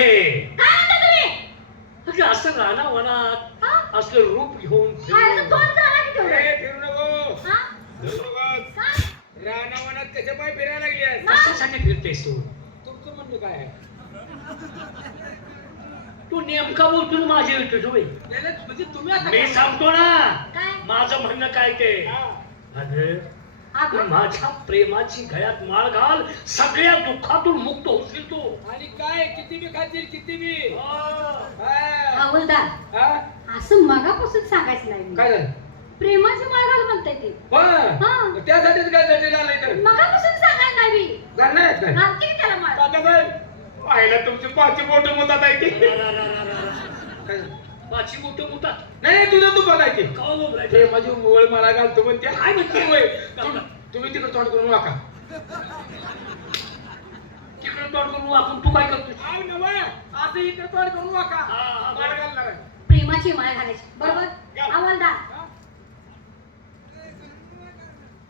हे काय म्हणता तुम्ही? म्हणजे असं रानावनात असलं रूप घेऊन खायचं तोंड झाला की तेवढं. ए, फिरू नको. हा? फिरू नकोस. काय? रानावनात कशा पाय फिरायला लागलीस? कशासाठी फिरतेस तू? तुमचं म्हणणं काय आहे? तू नेमका बोलतो माझे येतोस होय. नाही, नाही, म्हणजे तुम्ही आता मी सांगतो ना काय? माझं म्हणणं काय ते. हा. अगं तू अगं, माझ्या प्रेमाची गळ्यात माळ घाल, सगळ्या दुःखातून मुक्त होशील तू. आणि काय किती बी खातील किती बी हा. हा. हवलदार, हा? असं मगापासून सांगायचं नाही मी. काय झालं प्रेमाची मागाल म्हणताय ते. हा. हा. मग त्यासाठीच काय जटिल आलंय तर मगापासून सांगायला नाही मी. घालणार आहेत काय? घालते की त्याला माळ. तात्यासाहेब, पाहिलं तुमची पाचशे बोट मुतात आहे ती. काय झालं? पाची मोठं मुतात नाही तुझं तू बघायची का बोलायचं? ते माझी ओळ मला घालतो पण ते काय म्हणते? होय. तुम्ही तिकडे तोंड करून वाका. तिकडे तोंड करून आपण तू काय करतोस? आव नवा, असं इकडे तोंड करून वाका. हा. मार घालणार आहे. प्रेमाची माळ घालायची बरोबर. घाल. हवलदार, हा?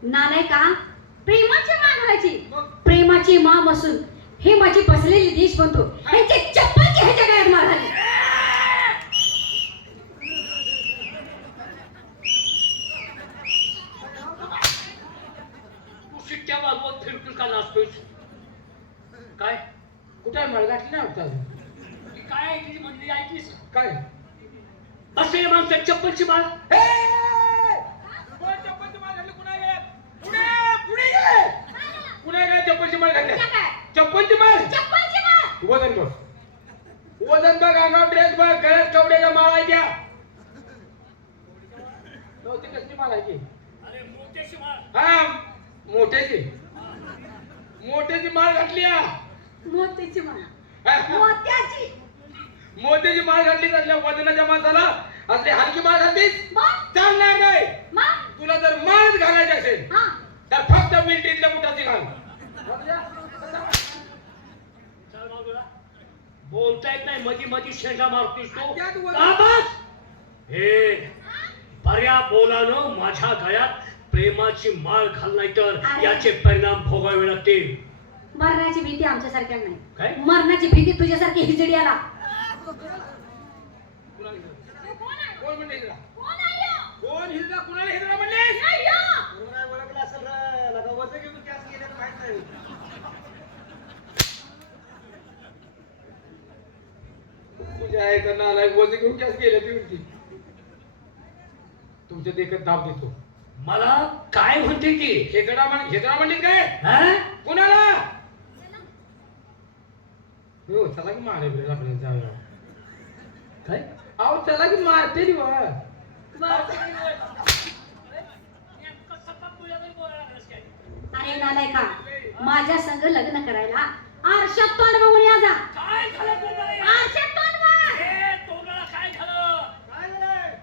नालाय का? प्रेमाची माळ घालायची. मग? प्रेमाची माळ बसून हे माझी फसलेली देश बनतो. ह्याचे चप्पलची ह्याच्या गळ्यात माळ घाली. तू शिट्ट्या वाजवत फिरतोस का नाचतोस? काय कुठे आहे माळ घातली नाही वाटतं अजून. ही काय आहे तुझी म्हणली ऐकलीस? काय असले माणसं चप्पलची माळ. हे! कोण चप्पलची माळ घातली? कुणा गेल्यात? पुढे गेले. कुणा गेल्या चप्पलची माळ घातली? चप्पलची माळ. चप्पलची माळ. वजन बघ. वजन बघ, अंगावर ड्रेस बघ, गळ्यात कवड्याच्या माळ आहे त्या. नव्हती कसली माळ आहे की? अरे मोठ्याची माळ. हा, मोठ्याची. मोठ्याची माळ घातली हा. मोत्याची माळ. हा. मोत्याची. मोत्याची माळ घातली असल्या वजनाच्या माणसाला असली हलकी माळ घातलीस मग? चालणार नाही. मग? तुला जर माळच घालायची असेल हा. तर फक्त मिलिटरीतल्या बुटाची घाल. चल बाजूला. बोलता येत नाही, मधी मधी शेंडा मारतोस तो. त्यात वर- का बस? हे बऱ्या बोलानं माझ्या गळ्यात प्रेमाची माळ घाल, नाही तर अरे. याचे परिणाम भोगावे लागतील. मरण्याची भीती आमच्यासारख्या नाही. काय? मरणाची भीती तुझ्यासारखी हिजड्याला. कोण म्हणले हिजडा? कोण हिजडा? कुणाला हिजडा म्हणले? तुझ्या आईचा नालायक वजन घेऊन कॅस गेल्या ती म्हणती. तुमच्या देखत दाब देतो. मला काय म्हणते ती? हिजडा म्हणली काय? हा? कुणाला? हो चला की मारे बिरे आपल्याला जाऊया. काय? अहो चला की मारते नी बा. अरे नालायका, माझ्या संग लग्न करायला आरशात तोंड बघून या जा. काय झालं तुला? आरशात तोंड बघ. हे तोंडाला काय झालं? काय झालंय?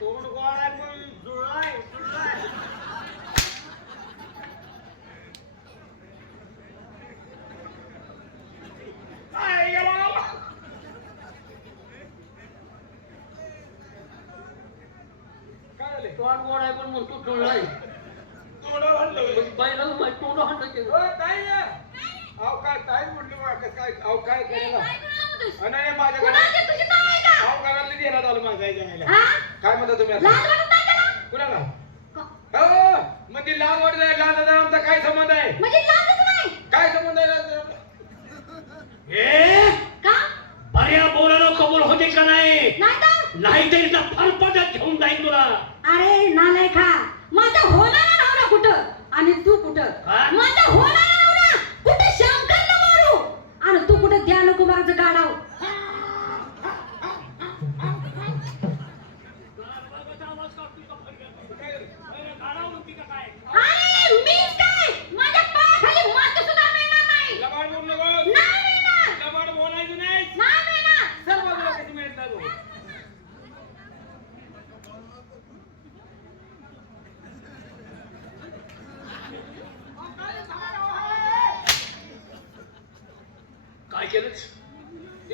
तोंड गोड आहे पण जुळलाय. काय बाबा? काय झाले? तोंड गोड आहे पण म्हणतो टोळलाय. तोंड हल्लं. बाईला माहिती तोंड हाणलं केलं. होय, काय आहे? अहो काय म्हटलं बा, काय अहो काय करायला? काय करावं होतंस? नाही माझ्या कुणाची तुझी नाव आहे का? अहो घरातली देण्यात आलं माझ्या आई जायला. हा? काय म्हणता तुम्ही लाज आता? वाटत नाही त्याला? कुणाला? का? हो मग ती लाल वाटत आहे. लाल आमचा काय संबंध आहे? म्हणजे लाजच नाही काय संबंध आहे लाल? ए का? बऱ्या बोलानं कबूल होते का नाही? नाही तर? नाही तरी ना फरफटत घेऊन जाईल तुला. अरे नालायका, माझा होणारा नवरा कुठं आणि तू कुठं? काय? माझा होणारा नवरा कुठं शंकरला मारू आणि तू कुठं ध्यानकुमाराचं गाडाव. अरे मीच काय? माझ्या पायाखाली माती सुद्धा मिळणार नाही. लबाड बोलू नको. नाही मिळणार. लबाड बोलायचं नाही. नाही मिळणार. सर बाजूला कशी मिळत नाही भाऊ. काय केलंच?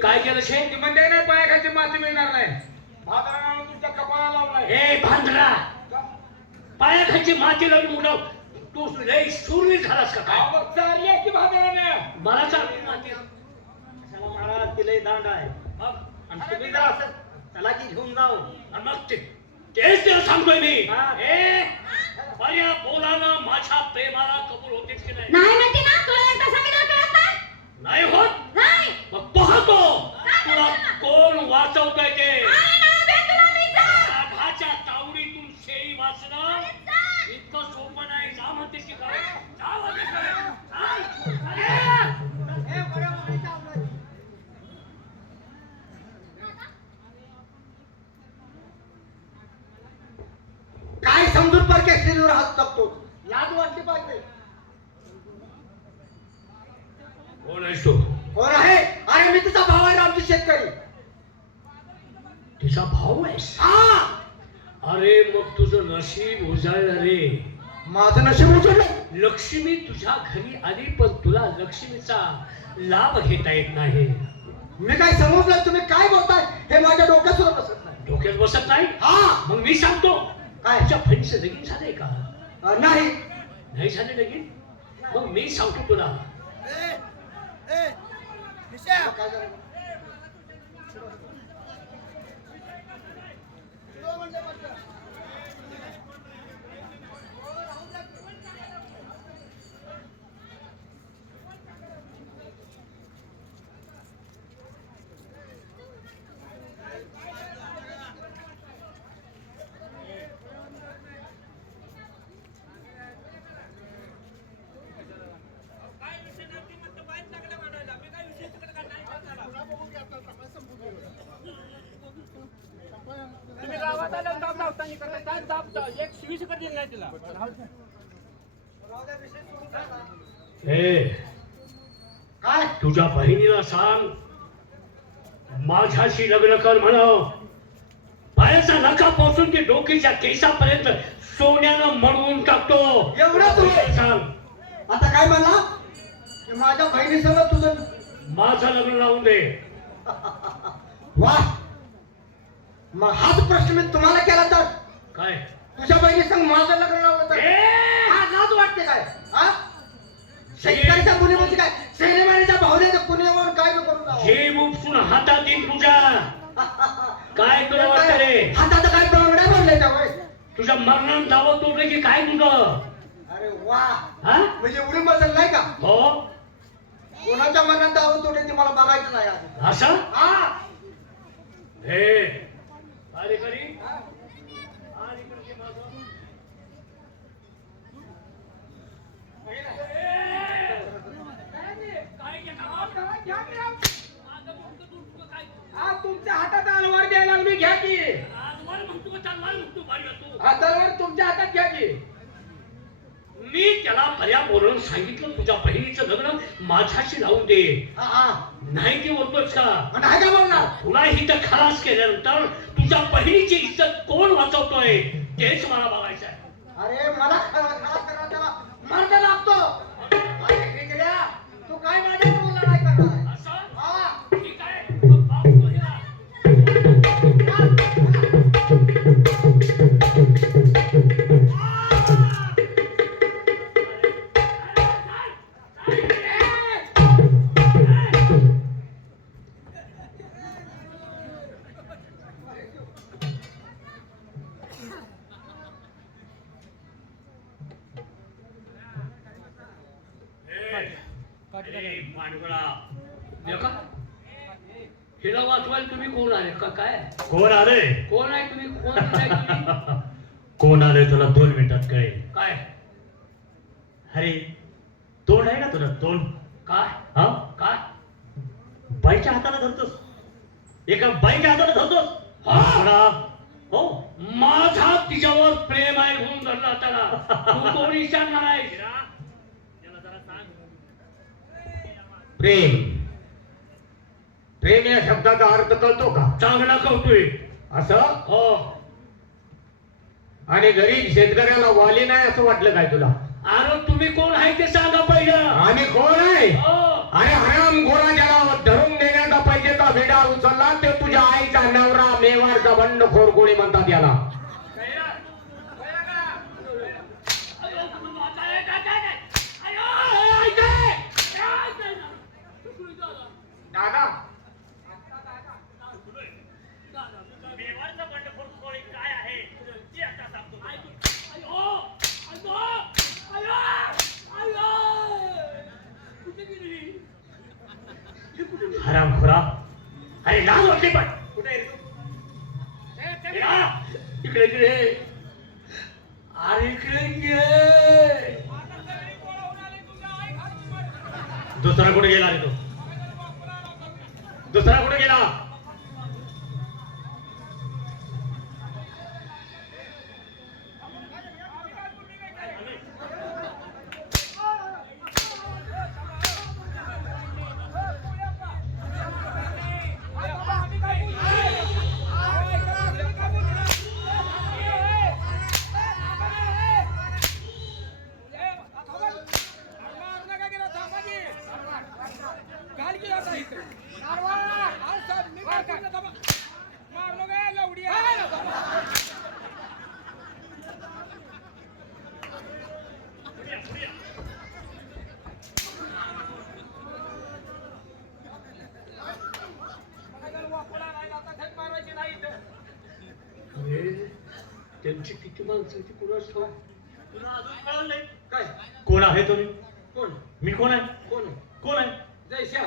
काय केलं शे? ती म्हणते नाही पायाखालची माती मिळणार नाही. भादरा तुमच्या कपाळाला लावलाय. ए भांडरा, पायाखालची माती लावून उडाव. तू लय शूरवीर झालास का काय? मग चालली आहे की भागाने मला चालली माती. कशाला महाराज तिला दांड आहे मग आणि तुम्ही जर असं चला की घेऊन जाऊ आणि मग तेच त्याला सांगतोय मी. हा. पर्या बोलानं माझ्या प्रेमाला कबूल होतेच की नाही? नाही म्हणते ना तुला एकदा सांगितलं कळत नाही? नाही होत. नाही. मग पाहतो तुला कोण वाचवतोय ते. अरे नाही भेट तुला मी जा. राधाच्या तावडीतून शेळी वाचणं इतकं सोपं नाही. जा म्हणतेस की काय? जा म्हणतेस काय? जा. काय समजून पारख्या स्त्रीवर हात टाकतो लाज वाटली पाहिजे कोण आहेस तू? कोण आहे अरे मी तुझा भाऊ आहे आमची शेतकरी तिचा भाऊ आहेस? हा अरे मग तुझं नशीब उजाळलं रे. माझं नशीब उचललं लक्ष्मी तुझ्या घरी आली पण तुला लक्ष्मीचा लाभ घेता येत नाही. मी काय समजलं तुम्ही काय बोलताय हे माझ्या डोक्यात सुद्धा बसत नाही डोक्यात बसत नाही. हा मग मी सांगतो काय तुझ्या बहिणीचं लगीन झालंय का? नाही नाही झालं लगीन? मग मी सांगतो तुला. काय झालं? तुम्ही गावात आल्यावर दाब दाबतानी करता काय दाब एक शिवी शिकत येईल नाही तिला काय तुझ्या बहिणीला सांग माझ्याशी लग्न कर म्हणाव. पायाचा नखापासून ते डोकीच्या केसापर्यंत सोन्यानं मडवून टाकतो. एवढं तुला सांग. आता काय म्हणला की माझ्या बहिणीसह तुझं माझं लग्न लावून दे. वा मग हाच प्रश्न मी तुम्हाला केला तर काय? तुझ्या बहिणी संग माझं लग्न लावलं तर हा लाज वाटते काय हा शेतकऱ्याच्या पुण्यामध्ये काय सेनेमारीच्या भावनेच्या पुण्यावर काय न करून जावं? हे उपसून हातात येईल तुझ्या. काय तुला वाटतं रे? हातात काय बांगड्या बोलले त्या वय तुझ्या मरणानं दावत तोडलं की काय तुझं? अरे वा हा? म्हणजे एवढी मजल नाही का हो कोणाच्या मनात दारू तोडे ते मला बघायचं नाही आधी. असं? हा हे अरे करी आणि इकडचे मागं. काय आज तुमच्या हातात तलवार द्यायला लागली घ्या की म्हणतो का तलवार म्हणतो भारी तू? हा तलवार तुमच्या हातात घ्या की मी त्याला पर्या बोलून सांगितलं तुझ्या बहिणीचं लग्न माझ्याशी लावून दे. हा नाही ते बोलतोच का? नाही का बोलणार तुला इथं खलास केल्यानंतर तुझ्या बहिणीची इज्जत कोण वाचवतोय तेच मला बघायचं आहे. अरे मला खरा करा त्याला मार्ग लागतो अरे ठिकऱ्या, तू काय माझ्या बोलला नाही करणार असं? हा ठीक आहे. मग बाप बोलला. अरे पांडुळा देखा हिला वाचवायला तुम्ही कोण आले का काय? कोण आले कोण आहे तुम्ही? कोण आहे तुम्ही? कोण आले तुला 2 मिनिटात कळेल. काय? अरे तोंड आहे ना तुला तोंड काय? हा काय? बाईच्या हाताला धरतोस एका बाईच्या हाताला धरतोस हा. पुन्हा हो माझा तिच्यावर प्रेम आहे म्हणून धरला त्याला. तू कोण विचारणार आहे? प्रेम प्रेम या शब्दाचा अर्थ कळतो का चांगला कळतोय. असं हो. आणि गरीब शेतकऱ्याला वाली नाही असं वाटलं काय तुला अरे तुम्ही कोण आहे ते सांगा पहिलं. आणि कोण आहे हो. अरे हराम गोरा ज्याला धरून देण्याचा पाहिजेचा विडा उचलला ते तुझ्या आईचा नवरा मेवारचा बंडखोर कोणी म्हणतात याला हरामखोरा, अरे लाज वाटली पण. कुठे आहे रे तू? या, इकडे इकडे. अरे इकडे ये. आता तरी गोळा होऊन आले तुझ्या आई खाली मार. दुसरा कुठे गेला रे तो? दुसरा कुठे गेला? त्यांची किती माणसं ती कुणाच ठाऊक. तुला अजून कळलं नाही काय कोण आहे तुम्ही? कोण मी कोण आहे? कोण कोण आहे? जयशा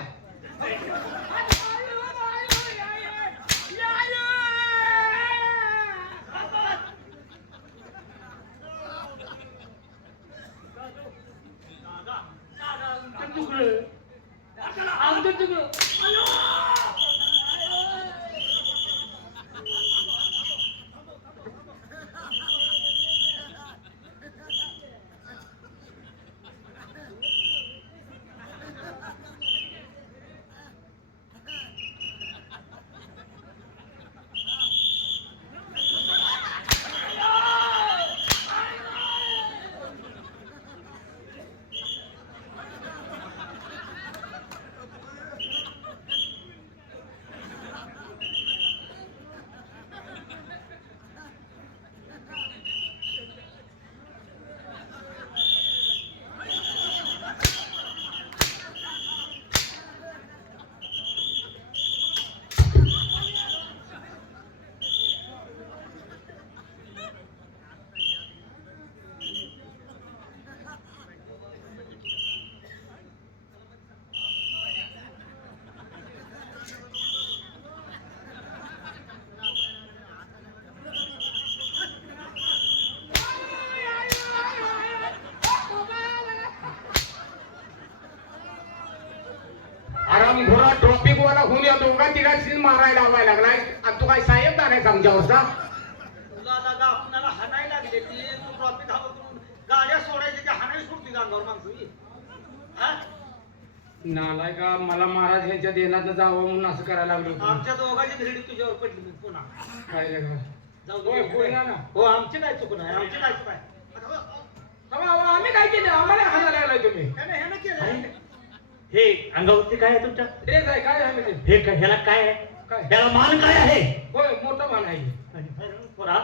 आरामखोरा ट्रॉफिक वाला होऊन या दोघा तिघांशी मारायला लावायला लागलाय आणि तू काय साहेब ना नाही आमच्यावरचा. तुला दादा आपल्याला हाणायला लागले ती तू ट्रॉफिक हवं करून गाड्या सोडायच्या त्या हाणायला सोडती अंगावर माणसं ही. हा? नालाय का मला महाराज यांच्या देण्यात जावं म्हणून असं करायला लागलो. आमच्या दोघांची भिडी तुझ्यावर पडली मी पुन्हा काय रे गं? जाऊ होय, होय ना ना. हो आमची काय चूक नाही आमची काय चूक आहे आम्ही काय केलं आम्हाला हाणायला लागलाय तुम्ही. ह्यानं केलं अरे, हे अंगावरती काय आहे तुमच्या? ड्रेस आहे काय आहे ते? हे काय ह्याला काय आहे? काय? ह्याला मान काय आहे? होय मोठा मान आहे. आणि हरामखोरा,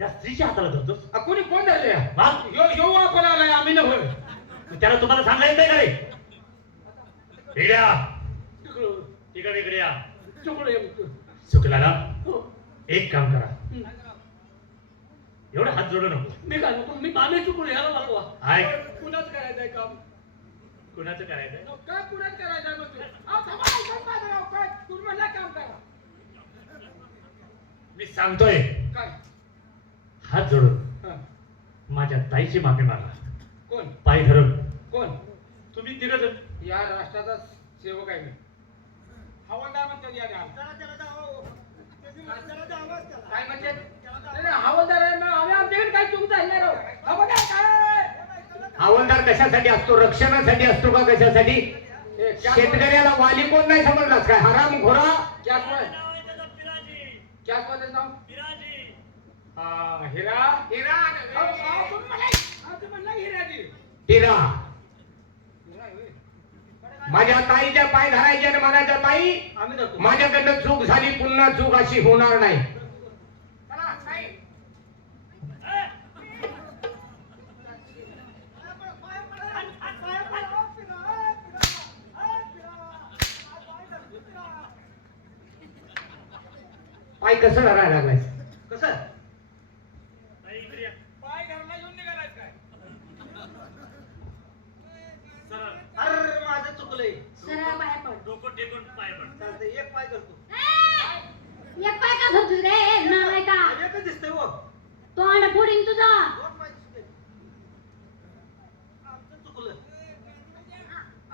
या स्त्रीच्या हाताला धरतोस. कोणी कोण झाले हा? यो आपण आलाय आम्ही न होय. त्याला तुम्हाला सांगायचं का रे? इकडे या. तिकडं इकडे या. चुकलं एवढं. चुकला ना? हो. एक काम करा, एवढा हात जोडू नको. मी काय नको मी आम्ही चुकलो याला वाकवा. ऐक, कुणाच करायचंय काम? कुणाचं करायचंय? काय कुणाच करायचंय मग तू? अहो, थांबा, ऐकून माझं राव, काय? तुम्ही म्हणला काम करा. मी सांगतोय, काय? हात जोडून हा. माझ्या ताईची माफी मागा. कोण? पाय धरून. कोण? तुम्ही तिघ जण. या राष्ट्राचा सेवक आहे मी. हवालदार म्हणतात या गावात. काय म्हणतात? नाही, नाही, हवालदार आहे ना. आम्ही आमच्याकडे काय चूक झाली नाही राव. हवालदार काय? हवालदार कशासाठी असतो? रक्षणासाठी असतो का कशासाठी? ए, क्या- शेतकऱ्याला वाली कोण नाही समजलास काय? हरामखोरा. क्या सोय? क्या सोय त्याचं नाव? हा, हिरा. अहो, अहो, तुम्ही म्हणला हिराजी. तिरा. हिरा आहे होय. माझ्या ताईच्या पाय धरायचे आणि म्हणायच्या ताई आम्ही जातो माझ्याकडनं चूक झाली, पुन्हा चूक अशी होणार नाही. चला, ताई. पाय कसं धरायला लागलाय? कसं पाय घरला घेऊन निघालाय काय? अरे माझं चुकलंय सरळ पाया पड डोकं टेकून पाय पड. चालतंय, एक पाय धरतो. एक पाय का धरतोस रे नालाय का एकच दिसतंय हो. तोंड फोडीन तुझं दोन पाय दिसते. आमचं चुकलं.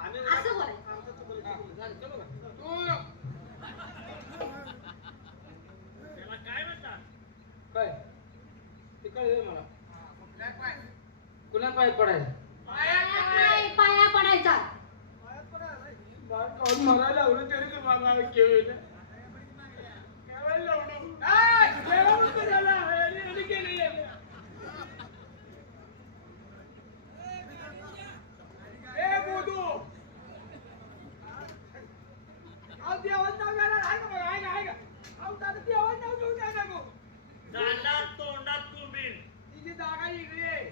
आम्ही असं बोलायचं. आमचं चुकलं. झालं, चलो का? त्याला काय म्हणतात? काय ते कळलं मला. कुणा पाय पडायचं पाया पडायचा पायात पडा, नाही. बाळ खाऊन मारायला लावलं तरी तुम्हाला केलं केवायला लावलं. केव्हा म्हणतो त्याला? आणि केली. ए बोधू, अहो देवाचं नाव घ्यायला आहे का बघा, आहे का, आहे का? अहो दादा देवाचं नाव घेऊन द्या नको. दादा तोंडात तुंबील. तिची जागा इकडे आहे.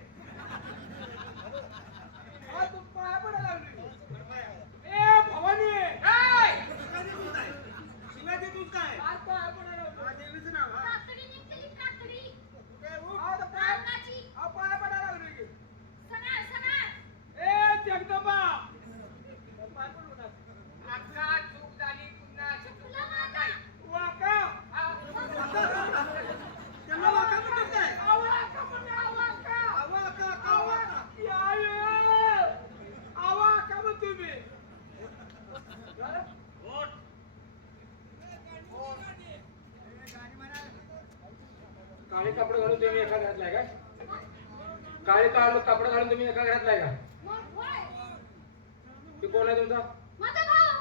अहो, तू पाया पडायला लागली. ए भवानी, काय? शिवाय ते तूच काय? काय पाया पडायला लागली? हा, देवीचं नाव, हा. कुठे हो? अहो, तर अहो, पाया पडायला लागली की. ए जगदंबा, पाय पडू नका. अक्का चूक झाली पुन्हा वाका. त्यांना वाका म्हणतात काय? आवाका म्हणा, आवाका. आवाका, आवाका. या ये. आवाका म्हण तुम्ही. ओठ. काळे कपडे घालून तुम्ही एका घरातलाय का? काळे कपडे घालून तुम्ही एका घरातलाय का? ते कोण आहे तुमचा? माझा भाऊ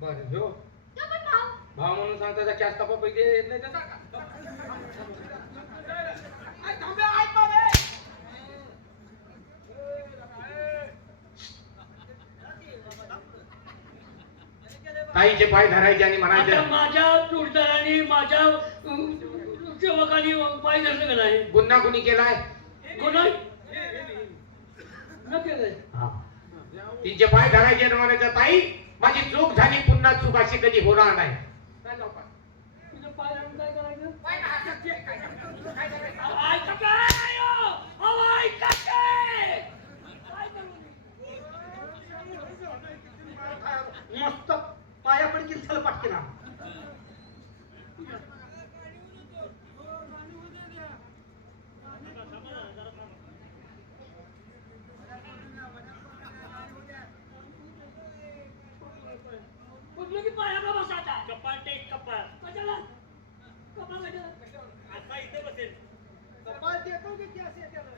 बरं हो. तो पण भाऊ भाव म्हणून सांगता त्या कॅश तापा पैसे येत नाही त्याचा का? आई थांबे, आई पारे. ताईचे पाय धरायचे आणि आता म्हणायचे माझ्या जोडदाराने माझ्या सेवकाने पाय धरलं का नाही? गुन्हा कुणी केलाय? कोण न केलंय. हा. तिचे पाय धरायचे आणि म्हणायचं ताई माझी चूक झाली पुन्हा चूक अशी कधी होणार नाही. काय जाऊ पाय? तुझं पाय धरून काय करायचं? पाय का हातात घे, काय करायचं? काय करायचं? अहो, ऐका काय? अहो, ऐका काय? काय करू मी? मस्त पाया पडकील चल पटकीना. कुठलं की पायाला बसायचा? कपाळ टेक, कपाळ. कशाला? कपाळ कशाला? आता इथे बसेल. कपाळ टेकव की असे त्याला?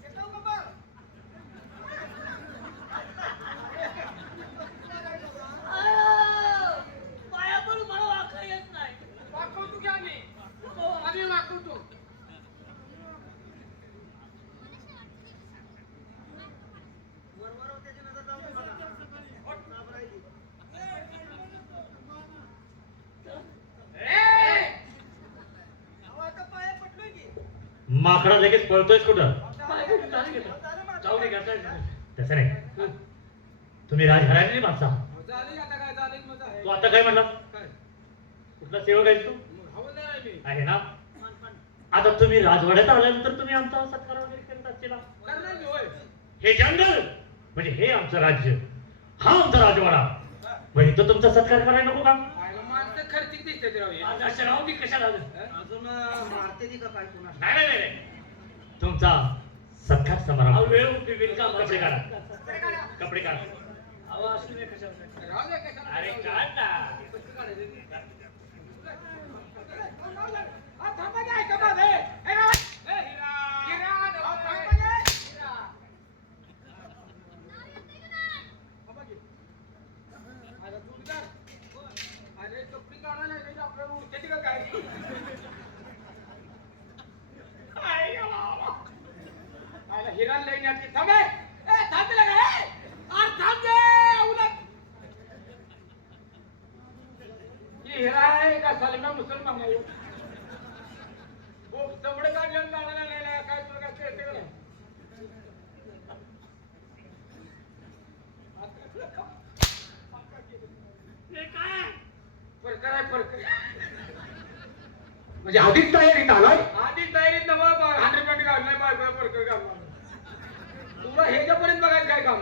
टेकव कपाळ. अहो, पाया पडून मला वाकता येत नाही. वाकवतो की आम्ही? आम्ही वाकवतो. वरवर त्याची नजर जाऊ दे मला. घाबरायची. अहो, आता पाया पडलोय की. माकडा लगेच पळतोयस कुठं? पाय पडून झालं की आता. जाऊ दे घालता तसं नाही. तुम्ही राजघराण्याची माणसा. झाली आता काय झाली मजा आहे. तू आता काय म्हणला? काय? कुठला सेवक आहेस तू? हवलदार आहे मी. आहे ना? आता तुम्ही राजवाड्यात आल्यानंतर तुम्ही आमचा सत्कार वगैरे करत असतील ना? करणार मी होय. हे जंगल म्हणजे हे आमचं राज्य, हा आमचा राजवाडा. मग इथं तुमचा सत्कार करायला नको का? पाहिलं माणसं खर्चिक दिसते ते राव हे. आज अशा राहू की कशाला आलं? अजून मारते ती का काय कोणा? नाही नाही नाही. तुमचा सत्कार समारंभ. वेळ होती, विलकाम. कपडे काढा, कपडे काढा. राहू दे कशाला. अरे काढ ना. कसं काढायचं ते? हा, थांबा की, ऐका बा, हे. हे राव. हे, हिरा, अहो, थांबा की. हिरा. थांबा की. आता जोडीदार. अरे कपडे काढा नाही तर आपल्याला उडते का काय? आई ग बाबा. आला हिरा लई नाटकी. थांब हे. ए, थांब तिला का, हे. अरे थांब दे, उलट. ही हिरा आहे का सलमा मुसलमान आहे? हो, चमडे काढल्यानं जाणारा नाही ना, काय तुला काय कळतं का नाही? हे काय? फरक आहे, फरक. म्हणजे आधीच तयारीत आलाय. आधी तयारीत नवा 100 काढलाय, बाय फरक घालणार. तुला ह्याच्यापर्यंत बघायचं काय काम?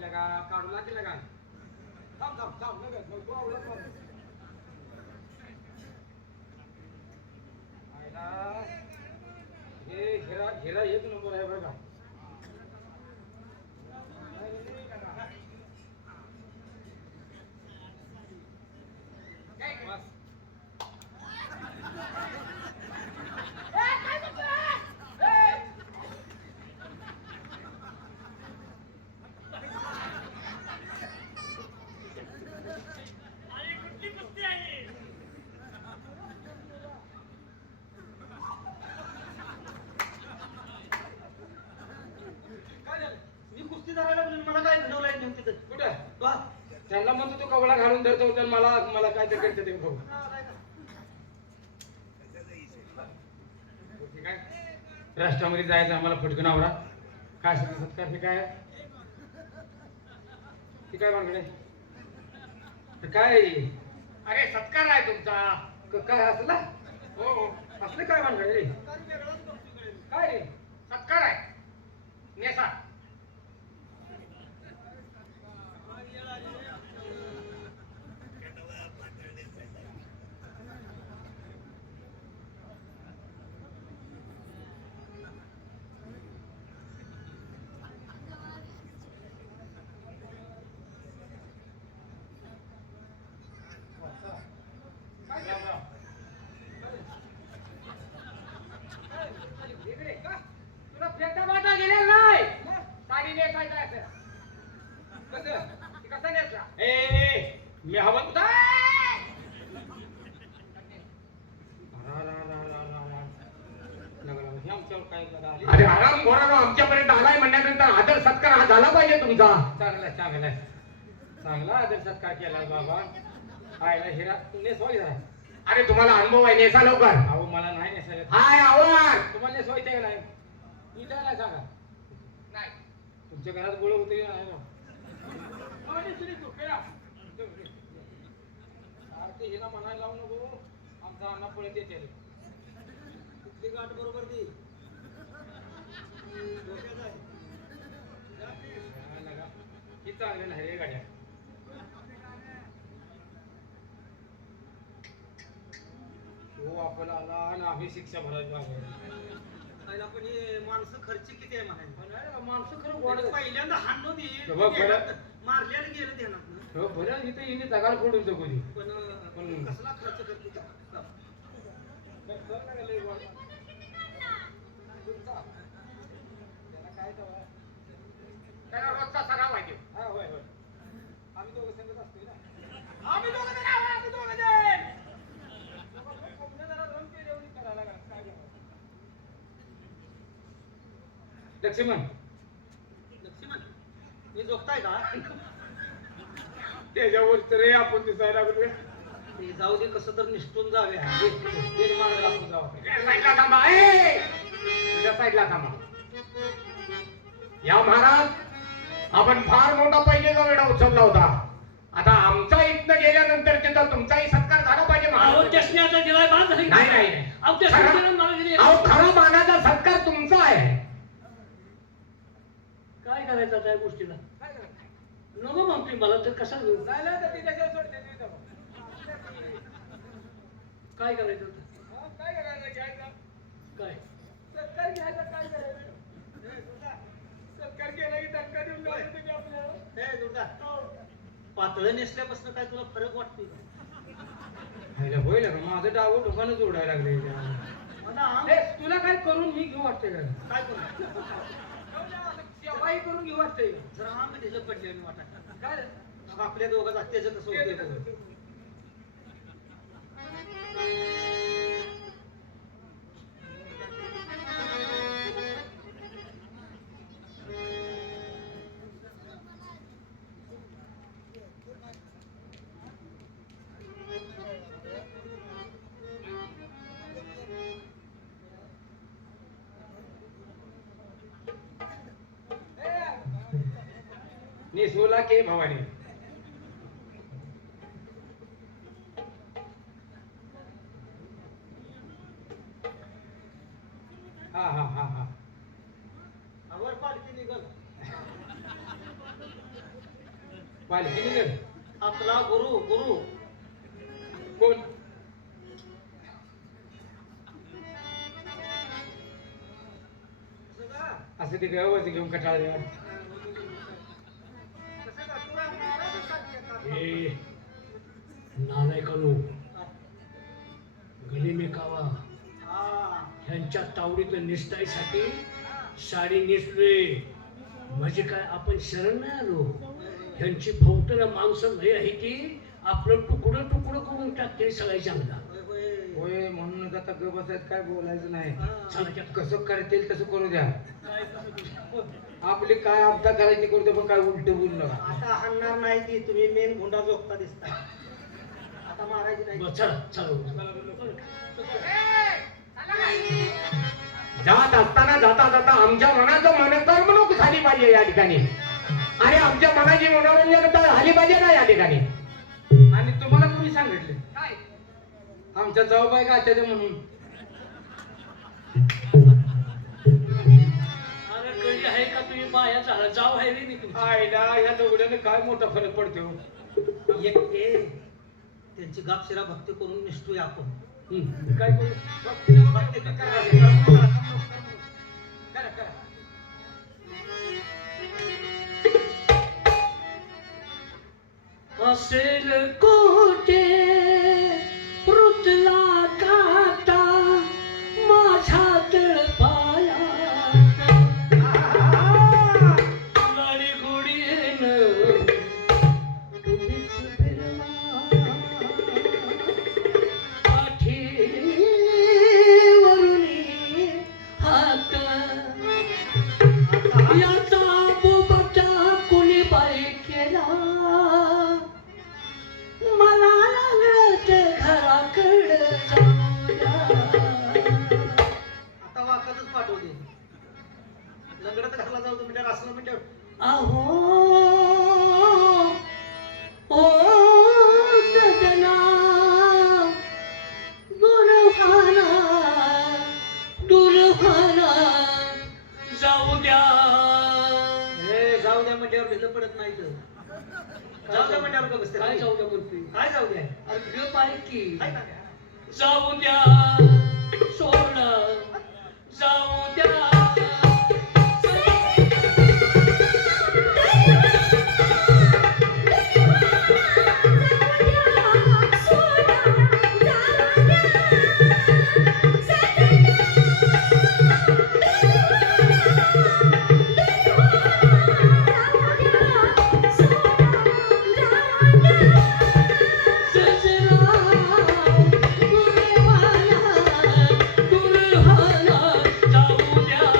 काय लगा काढू लागेल लगा थांब थांब थांब लगेच नको आवडत मला. आयला हे हिरा हिरा एक नंबर आहे बरं का. बस. अरे कुठली कुस्ती आहे काय झालं मी कुस्ती धरायला बोलून मला काय घडवलंय नेमकी तिथं? कुठं वा. त्यांना म्हणतो तू कवळा घालून धरतो तर मला मला काय ते करते ते बघू. ठीक आहे राष्ट्रामध्ये जायचं आम्हाला फटकन आवरा काय सत्कार हे काय हे काय मागणे काय अरे सत्कार आहे तुमचा. काय असला हो हो असलं काय मागणे रे काय रे सत्कार आहे. नेसा इकडे का तुला फेटा बाटा गेलेला नाही. साडी नेसायचं असं कसं ती कसा नेसला. ए मी हवा कुठं काय अरे आराम घोरानो आमच्यापर्यंत आलाय म्हणण्यानंतर आदर सत्कार हा झाला पाहिजे तुमचा. चांगला चांगला चांगला आदर सत्कार केला बाबा. आयला हिरा नेसवा जरा. अरे तुम्हाला अनुभव आहे. नेसा लवकर. अहो मला नाही नेसायला. हाय आवाज. तुम्हाला नेसवायचं का नाही मी काय नाही सांगा नाही तुमच्या घरात गोळ होते की नाही ना सारखे हिला म्हणायला लावू नको आमचा अण्णा पळत येते कुठली गाठ बरोबर ती ही चांगल्या नाही रे गाड्या तो आपला आला आणि आम्ही शिक्षा भरायला लागलो. पण हे माणसं खर्च किती आहे म्हणायला. माणसं खरं गोड पहिल्यांदा हाणलो बघ बरं. मारल्याला गेलं ध्यानात. हो बरं इथं हिने जगाल फोडून चकोली पण कसला खर्च करते का? त्याला रोजचा सराव आहे. हा होय होय आम्ही दोघं संगत असतोय ना आम्ही दोघं जण आहोत, आम्ही दोघं जण. कोणत्या जरा रम केल्यावरी करायला लागला, काय करावं? लक्ष्मण मी झोपताय का? त्याच्यावर तर रे आपण दिसायला लागलो ते जाऊ दे कसं तर निष्ठून जाऊया. आपण जाऊ इकडे साईडला थांबा. ए तुझ्या साईडला थांबा. या महाराज आपण फार मोठा पहिलेचा वेळा उचलला होता. आता आमचा इथनं गेल्यानंतर तिथं तुमचाही सत्कार झाला पाहिजे महाराज. अहो त्यासनी आता दिलाय बाद झाली. नाही नाही अहो त्यासनी मला दिली. अहो खरा मानाचा सत्कार तुमचा आहे. काय करायचं आता या गोष्टीला काय करायचं? नको म्हणतोय मला तर कसा नाही नाही तर ती त्याच्यावर सोडते मी जाऊ. काय करायचं आता? हा, काय करायचं घ्यायचं काय सत्कार घ्यायचा काय करायचं हे, तुझा. सत्कार केला की धक्का देऊन जायचं तुम्ही आपल्याला हे दुर्गा, पातळ नेसल्यापासून काय तुला फरक वाटतोय का? हायला होईल का माझं डावं डोकानच उडायला लागले मला आम- तुला काय करून मी घेऊ वाटते का काय करू? सेवाही करून घेऊ वाटते का जरा आंब ढिलं पडले आणि वाटा काय रे? आपल्या दोघांचा त्याचं कसं ते होतंय कसं बघू. होतं? निसोला के भवानी हा हा हा हा आवर पालखी निघाल पालखी निघेल आपला गुरु गुरु कोण असं ते गवत घेऊन कटाळा ए नालायकानो गली कावा ह्यांच्या तावडीतलं निष्ठाईसाठी साडी नेसलोय म्हणजे काय आपण शरण नाही आलो ह्यांची फौटना माणसं लय आहे की आपलं तुकडं तुकडं करून टाकते सगळ्याच्या अंगला होय म्हणूनच आता ग बसायत काय बोलायचं नाही चला कसं करतील तसं करू द्या आपली काय आपदा करायची करू द्या पण काय उलट बोलू नका आता हाणणार नाही ती तुम्ही मेन गुंडा जोगता दिसता आता मारायची नाही बरं, चला चला जात असताना जाता जाता आमच्या मनाचं मनकर्मणूक झाली पाहिजे या ठिकाणी आणि आमच्या मनाची मनोरंजन झाली पाहिजे ना या ठिकाणी. आणि तुम्हाला कोणी सांगितले आमच्या जाऊबाई गात्या म्हणून अरे गडी आहे का तुम्ही बाया झाला जाव आहे रे मी तुमची. आयला ह्या दगड्याने काय मोठा फरक पडतो एकटे त्यांची गापशिरा भक्ती करून निष्ठूय आपण काय करू भक्ती करा. असेल कोटे पृथला काटा माझ्या तळपायात गाडी घोडीन तुम्हीच फिरवा पाठीवरुनी हात याचा बोबटा कोणी बाई केला मला लागत घराकडं जाऊ द्या. आता वाकतच पाठवते लंगडत घरला जाऊ तुम्ही असलं म्हणजे अहो ओ सजना दुर्भाना दुर्भाना जाऊ द्या. हे जाऊ द्या म्हटल्यावर ढिलं पडत नाही तर जाऊ द्या म्हटल्यावर का बसते काय जाऊ द्या म्हणते काय जाऊ द्या अरे गप आहे की काय ना जाऊ द्या सोडा जाऊ द्या. दुर्भाना जाऊ द्या.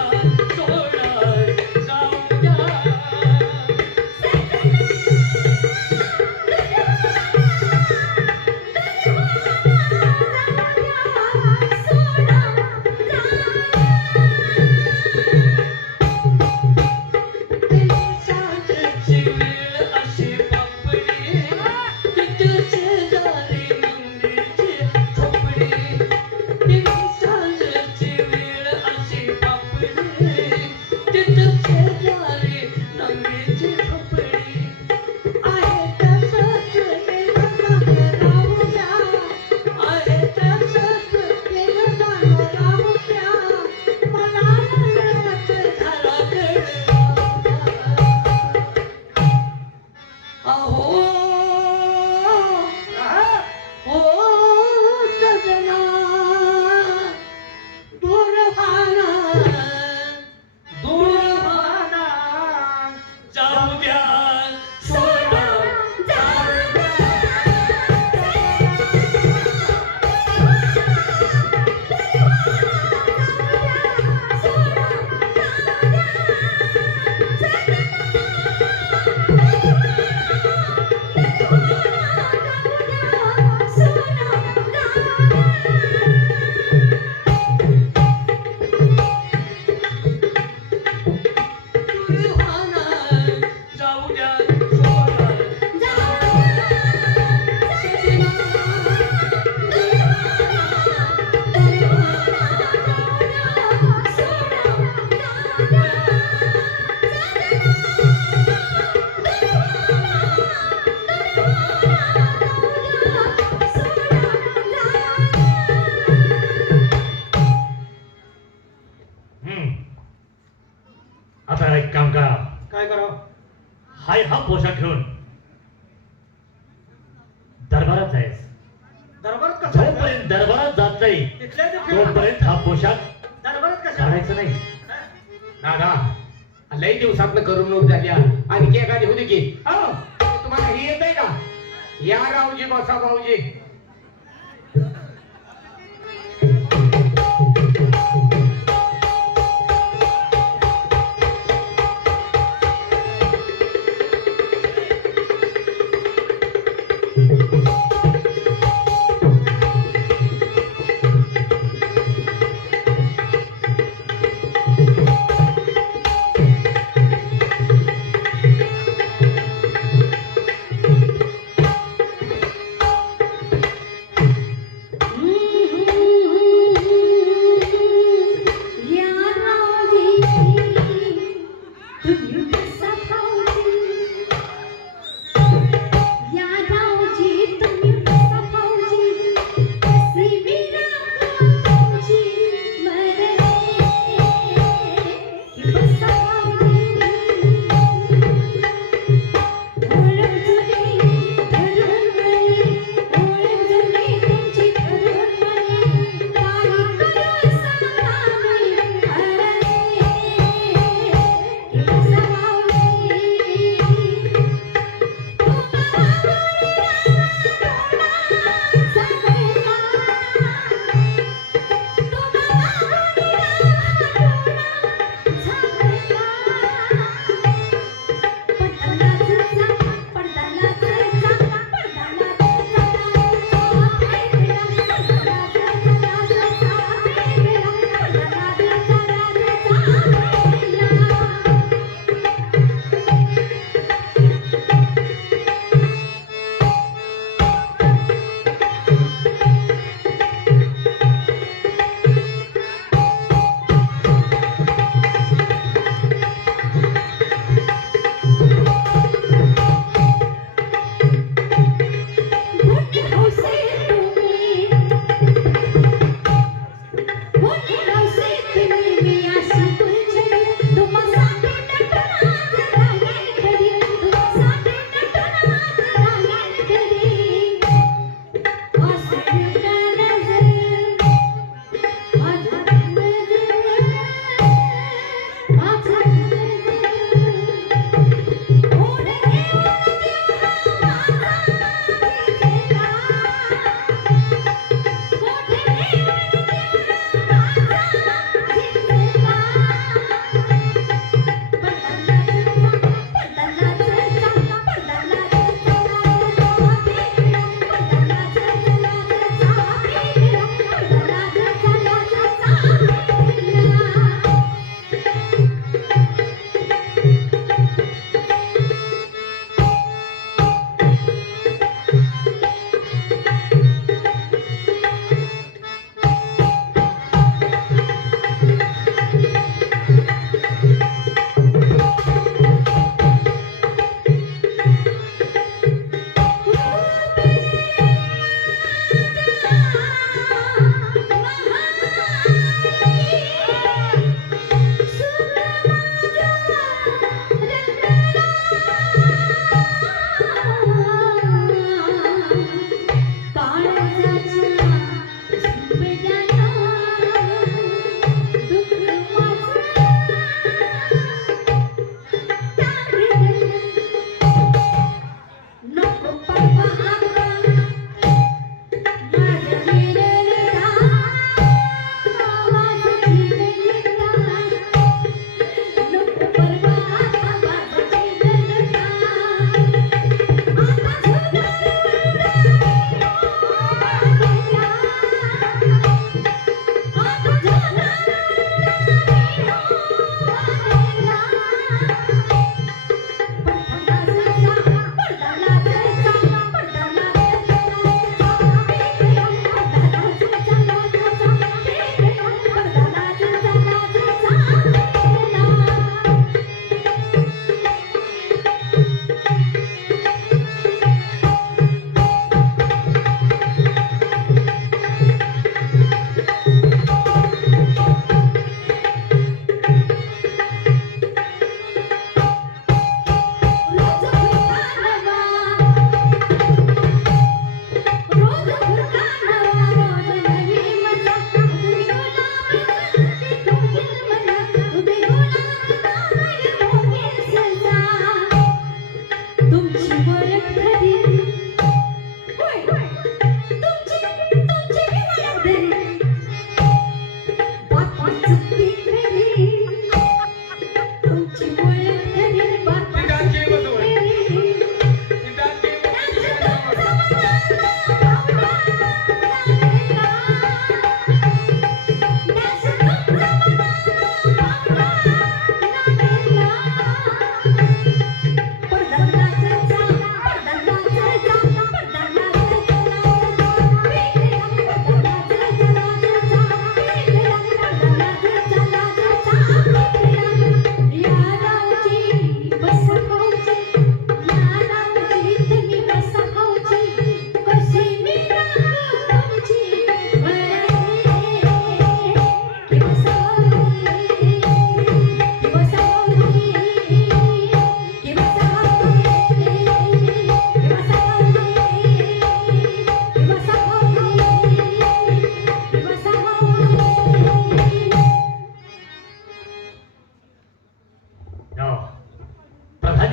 हाय हा पोशाख घेऊन दरबारात जायचं. दरबारात कसं आहे? जोपर्यंत दरबारात जात नाही तिथल्या ते फिरून तोपर्यंत हा पोशाख दरबारात कसं आहे? काढायचा नाही. दादा लई दिवसातनं करमणूक झाली आणखी एखादी होती की हो तुम्हाला ही येत आहे का? या रावजी बसा भाऊजी.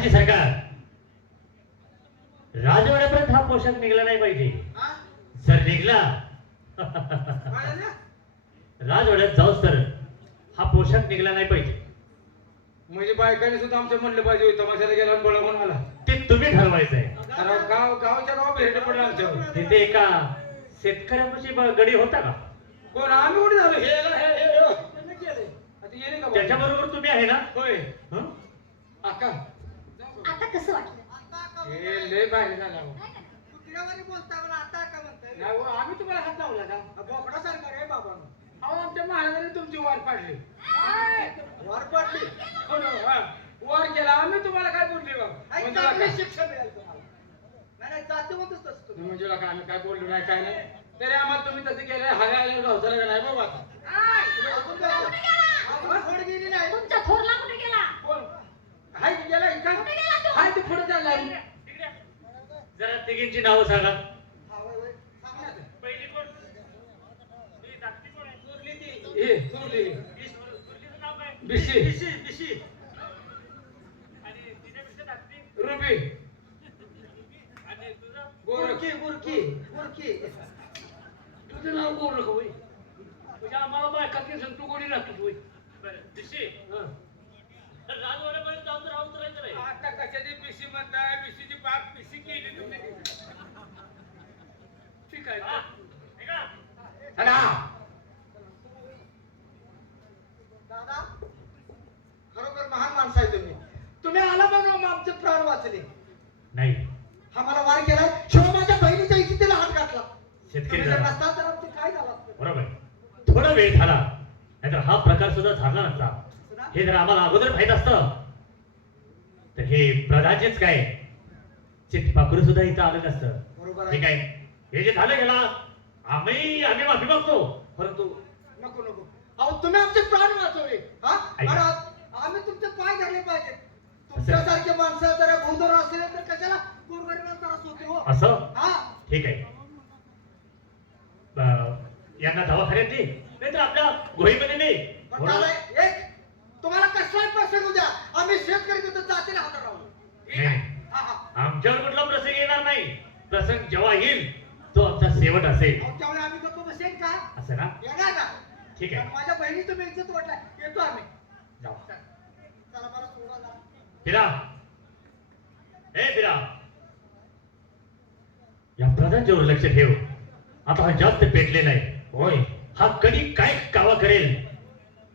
राज्य सरकार राजवाड्यापर्यंत हा पोशाख निघाला नाही पाहिजे. हा? जर निघला कळलं ना? राजवाड्यात जाऊस तर हा पोशाख निघाला नाही पाहिजे. म्हणजे बायकाने सुद्धा आमचं म्हणलं पाहिजे तमाशाला गेला आणि बोला म्हणून आला. ते तुम्ही ठरवायचंय. कारण गावच्या गावात भेट पडलं आमच्यावर. तिथे एका शेतकऱ्यापाशी गडी होता का? कोण आम्ही कुठे झालो हे केलंय आता येणे का त्याच्या बरोबर तुम्ही आहे ना? होय हं? आका आता कसं वाटलं? हे लय बाहेर झाला हो. कुत्र्यावानी बोलता मला आता का म्हणताय? नाही हो, आम्ही तुम्हाला हात लावला का बोकडासारखा रे बाबांनो. अहो आमच्या महाराजांनी तुमची वार पाडली. वर पडली. हो ना, हा. वार केला आम्ही तुम्हाला काय बोलले आई, बाबा चांगली शिक्षा मिळेल तुम्हाला. नाही, नाही, जातीवंतच तसं तुम्ही. म्हणजे का आम्ही काय बोललो नाही काय नाही तरी आम्हाला तुम्ही तसं केलं हव्या आले गावचाला का नाही बाबा आता तुम्ही अजून काय- अजून खोड गेली नाही. तुमचा थोरला कुठे गेला? कोण हाय की गेला का कुठे गेला तो? हाय ते पुढे चालला जरा तिघींची नावं सांगा. हा, होय, होय. सांगा ना. पहिली कोण? ती धाकटी कोण आहे? चोरली ती हे चोरली चोरलीचं नाव काय? बिशी बिशी. आणि तिच्यापेक्षा धाकटी? रुबी आणि तुझं? गोरखी बुरकी, बुरकी. तुझं नाव बोल नका होय. म्हणजे आम्हाला बायकातली तू कोणी लागतोस होय. बरं, बिशी. हं. राजवाड्यापर्यंत जाऊन राहून उतरायचं नाही. आता कशाची बिशी म्हणताय बिशीची पाक बिशी केली तुम्ही ठीक आहे. हा, ऐका. चला. दादा, खरोखर महान माणसं आहे तुम्ही. तुम्ही आला बघा मग आमचे प्राण वाचले. नाही, आम्हाला वार केलाय. शिवाय माझ्या बहिणीच्या इज्जतीला हात घातला. शेतकरी तुम्ही जर झाला. नसता तर आमचे काय झालं असतं? बरोबर. थोडा वेळ झाला नाहीतर हा प्रकार सुद्धा झाला नसता. ना? हे जर आम्हाला अगोदर माहित असतं तर हे प्रधानचेच काय चितपाखरू सुद्धा इथं आलं नसतं. बरोबर ठीक आहे. आहे, हे जे झालं गेला आम्ही माफी मागतो. परंतु नको नको. अहो तुम्ही आमचे प्राण वाचवले. हा? ऐका. अरे, आम्ही तुमचे पाय धरले पाहिजे. तुमच्यासारखे माणसं जरा भूंदर असले तर कशाला गोरगरिबांना त्रास होते हो? असं हा? ठीक आहे. यांना दवाखान्यात दे नाहीतर आपल्या घोळीमध्ये दे. पण दादा, एक तुम्हाला कसलाही प्रसंग द्या, आम्ही शेतकरी तिथं जातीला हातात राहू. नाही, हा, हा. आमच्यावर कुठला प्रसंग येणार नाही. प्रसंग जेव्हा येईल तो आमचा शेवट असेल. अहो, त्यावेळी आम्ही गप्प बसेल का? असं ना? येणार ना? ठीक आहे. पण माझ्या बहिणीचं मी इज्जत वाटलाय. येतो आम्ही. जाऊ. चला मला सोडा जरा. फिरा. फिरा. या प्रधानच्यावर लक्ष ठेव. आता हा जास्त पेटलेला आहे. होय. हा कधी काय कावा करेल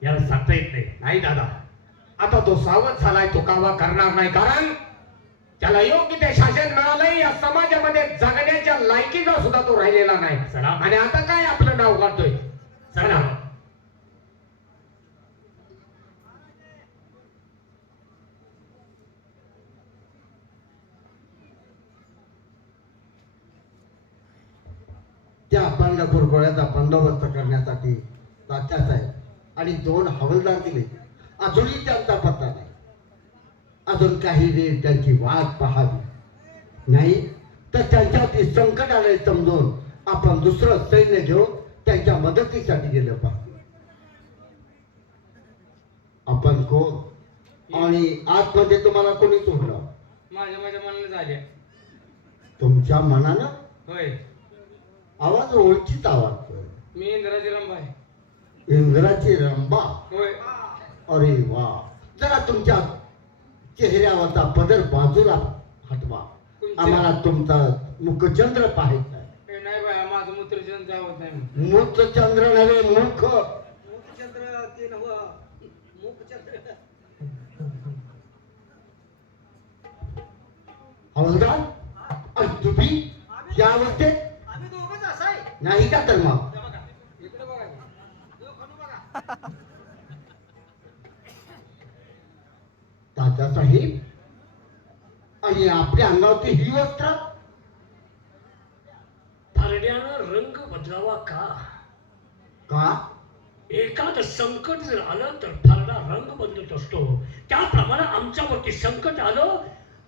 याला सांगता येत नाही. नाही दादा, आता तो सावध झालाय, तो कावा करणार नाही. कारण त्याला योग्य ते शासन मिळालंय. या समाजामध्ये जगण्याच्या लायकीचा सुद्धा तो राहिलेला नाही. चला. आणि आता काय आपलं नाव काढतोय. चला. त्या बंडखोर गोळ्याचा बंदोबस्त करण्यासाठी तात्यासाहेब आणि 2 हवालदार दिले. अजूनही त्यांचा पत्ता नाही. अजून काही वेळ त्यांची वाट पाहावी. नाही तर त्यांच्यावरती संकट आले समजून आपण दुसरं सैन्य घेऊन त्यांच्या मदतीसाठी गेलं पाहिजे. आपण कोण आणि आतमध्ये तुम्हाला कोणी सोडलं? माझ्या मनाने झाले तुमच्या मनानं होय आवाज ओळखीत आवाज. मी इंद्राजी रंबाय इंद्राची रंबा. होय अरे वा. जरा तुमच्या चेहऱ्यावरचा पदर बाजूला हटवा. आम्हाला तुमचा मुखचंद्र पाहायचा आहे. हे नाही बाया माझं मूत्रचंद जावत नाही मुखचंद्र नव्हे मुख. मुखचंद्र ते नव्ह. मुखचंद्र. हवलदार आणि तुम्ही या अवस्थेत आम्ही दोघंच असाय. नाही का? तर मग हे बघा. इकडे बघा. हे खणू बघा. तात्यासाहेब आणि आपल्या अंगावरती ही वस्त्र फारड्यानं रंग बदलावा का? का? एखादं संकट जर आलं तर फारडा रंग बदलत असतो. त्याप्रमाणे आमच्यावरती संकट आलं.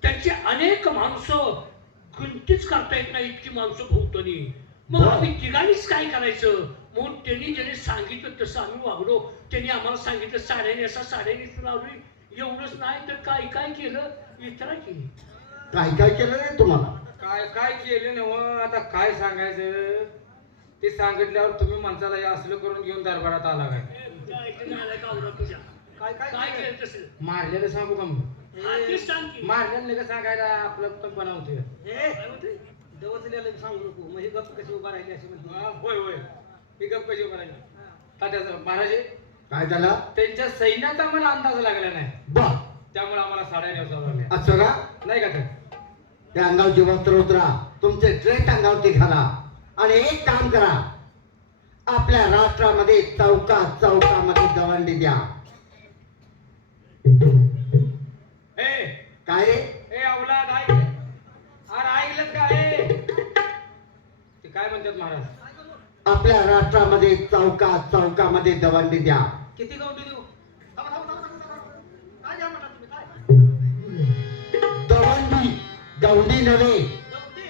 त्यांची अनेक माणसं गिनतीच करता येत नाही इतकी माणसं भोवतनी. मग आम्ही तिघांनीच काय करायचं? मग त्यांनी ज्यांनी सांगितलं तसं आम्ही वागलो. त्यांनी आम्हाला सांगितलं साड्या नेसा, साड्या नेसून लावली. एवढंच नाही तर काय काय केलं. विचारायची काय काय केलं नाही तुम्हाला काय काय केलं नव आता काय सांगायचं ते सांगितल्यावर तुम्ही माणसाला हे असलं करून घेऊन दरबारात आला काय तुझ्या काय काय काय केलं तसं मारलेलं सांगू का मग हा, तेच सांग की. मारलेलं का सांगायला आपलं पण बनवतोय काय म्हणते? देवचल्याला सांगू नको मग ही गप्प कशी उभा राहिली अशी म्हणते होय होय मी गप्प कशी करायला तात्याचं महाराज काय झालं त्यांच्या सैन्याचा मला अंदाज लागला नाही बा त्यामुळे आम्हाला साड्या नेसावं लागल्या असं का नाही का तर त्या अंगावरची वस्त्र उतरा तुमचे ड्रेस अंगावरती घाला आणि एक काम करा आपल्या राष्ट्रामध्ये चौकामध्ये दवंडी द्या ए काय रे? ए अवलाद ऐक अरे ऐकलं का ए ते काय म्हणतात महाराज आपल्या राष्ट्रामध्ये चौकामध्ये दवंडी द्या किती गवटी देऊ थांबा, थांबा, थांबा, थांबा, थांबा. काय द्या म्हणा तुम्ही काय दवंडी गवंडी नव्हे गवटी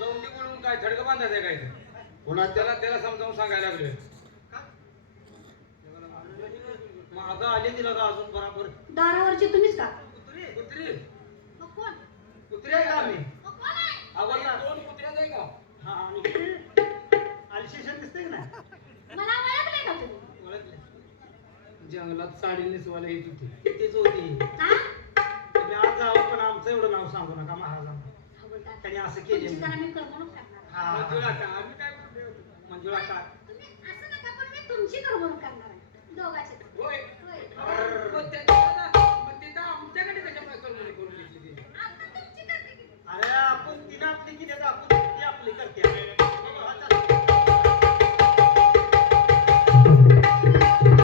गवंडी बोलून काय थडकं बांधायचं काय ते? कोणाच्या त्याला त्याला समजावून सांगायला लागले मागं आले तिला का अजून बराबर दारावरची तुम्हीच का कुत्री कुत्री मग कोण कुत्री आहे का आम्ही मग कोण आहे आवडला दोन कुत्र्याच आहे का हा आणि आलिशेशन दिसते की नाही मला ओळखलंय का तुम्ही ओळखले जंगलात साडी नेसवायला येत होती तीच होती हा तुम्ही आज जावं पण आमचं एवढं नाव सांगू नका महाराजांना खबरदार. त्यांनी असं तुमची केले जरा मी करमणूक करणार हा मंजुळा का आम्ही काय करतोय? मंजुळा का तुम्ही असं नका पण मी तुमची करमणूक करणार आहे दोघांची होय होय.